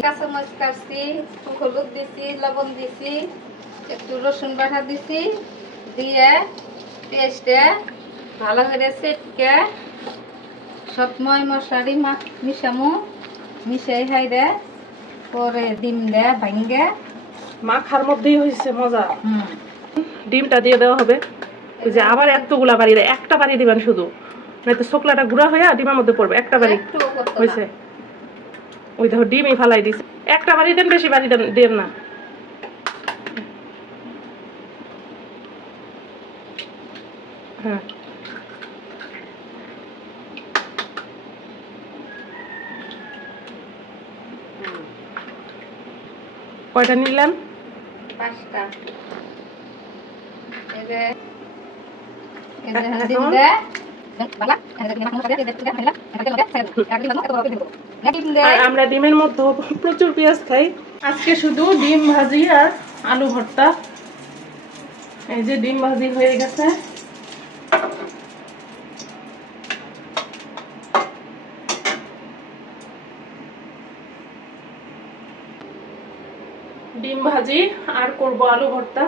কাঁচামচ কাটছি হলুদ দিছি লবণ দিছি একটু রসুন বাটা দিছি দিয়ে পেস্টে ভালো করে সেটকে সব ময় মশলারি মা মিশামু মিশাই পরে ডিম দে ভাঙ্গে। মাখার মধ্যেই হয়েছে মজা। ডিমটা দিয়ে দেওয়া হবে। ওই যে আবার এতগুলা বাড়ি দেয় একটা বাড়ি দিবেন শুধু। নয়তো শুকলাটা গুঁড়া হয়ে ডিমের মধ্যে পড়বে একটা বাড়ি হয়েছে। ওই দেখো ডিমই ফালাই দিছে। একটা বাড়ি দেন বেশি বাড়ি দেন দেন না। হ্যাঁ। কয়টা নিলেন? পাঁচটা। এই যে এই যে আমরা ডিমের মধ্যে প্রচুর পেঁয়াজ খাই। আজকে শুধু ডিম ভাজি আর আলু ভর্তা। এই যে ডিম ভাজি হয়ে গেছে। ডিম ভাজি আর করব আলু ভর্তা।